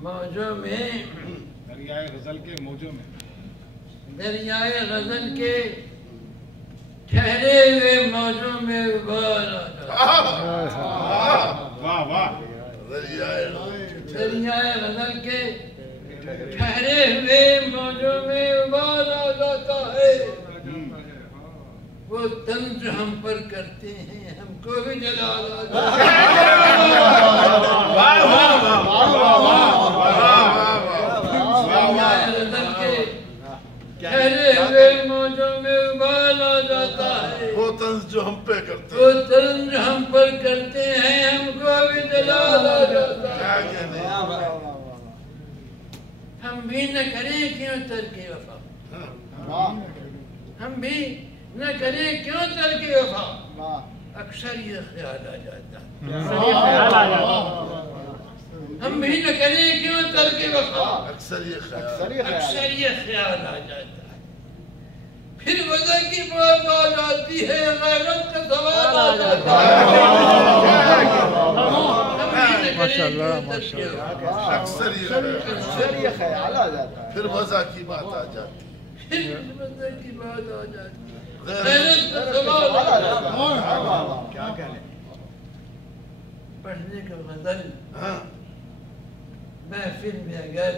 موجوں میں دریائے غزل کے موجوں میں دریائے غزل کے ٹھہرے ہوئے موجوں میں ابال آ جاتا واہ واہ دریائے غزل کے ٹھہرے ہوئے موجوں میں ابال آ جاتا ہے وہ طنز ہم پر کرتے ہیں ہم کو بھی جلال آ جاتا ہے ٹھہرے ہوئے موجوں میں ابال آ جاتا ہے وہ طنز جو ہم پہ کرتے وہ طنز ہم پر کرتے ہیں ہم کو بھی جلال آ جاتا ہے ہم بھی نہ کریں کیوں ترک وفا ہم بھی نہ کریں کیوں ترک وفا اکثر یہ خیال آ جاتا ہے ہم بھی نہ کریں کیوں ترک وفا اکثر یہ خیال آ جاتا ہے پھر وجہ کی بات آ جاتی ہے غیرت کا سوال آ جاتا ہے اکثر یہ خیال آ جاتا ہے پھر وجہ کی بات آ جاتی ہے غیرت کا سوال آ جاتا ہے پڑھنے کا غزل محفل میں اگر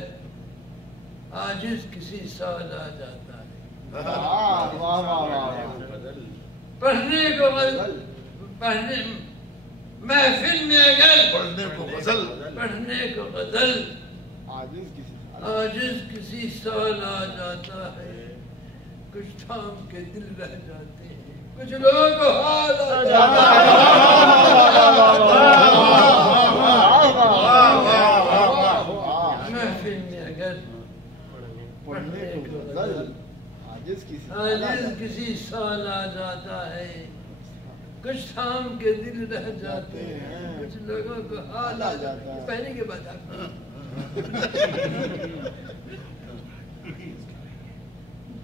عاجز کسی سال آ جاتا ہے پڑھنے کو غزل محفل میں اگر پڑھنے کو غزل عاجز کسی سال آ جاتا ہے کچھ تھام کے دل رہ جاتے ہیں کچھ لوگوں کو حال آ جاتا ہے محفل میں اگر پڑھنے کو غزل عاجز کسی سال آ جاتا ہے کچھ تھام کے دل رہ جاتے ہیں کچھ لوگوں کو حال آ جاتا ہے پہلے کے بعد آپ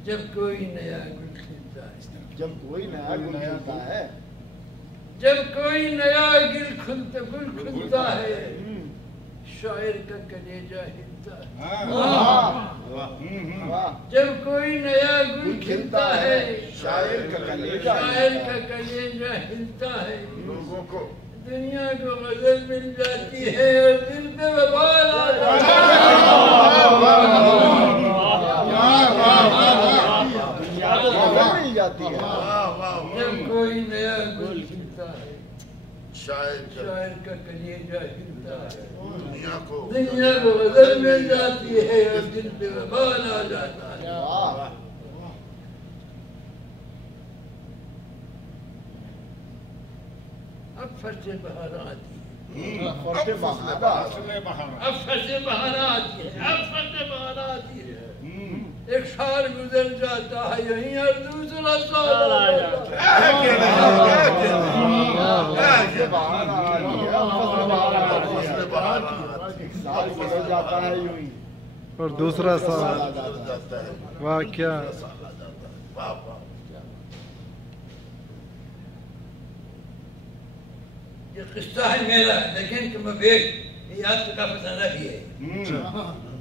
جب کوئی نیا گل کھلتا ہے جب کوئی نیا گل کھلتا ہے شاعر کا کلیجہ ہلتا ہے جب کوئی نیا گل کھلتا ہے شاعر کا کلیجہ ہلتا ہے لوگوں کو دنیا کو غزل مل جاتی ہے اور دل پہ وبال آ جاتا ہے جب کوئی نیا گل کھلتا ہے شاعر کا کلیجہ ہلتا ہے دنیا کو غزل مل جاتی ہے اور دل پہ وبال آ جاتا ہے اب فصل بہار آتی ہے ایک سال گزر جاتا ہے یہیں اور دوسرا سال آ جاتا ہے اور دوسرا سال واہ کیا یہ قصہ ہے میرا لیکن کہ میں یاد کا پسندہ بھی ہے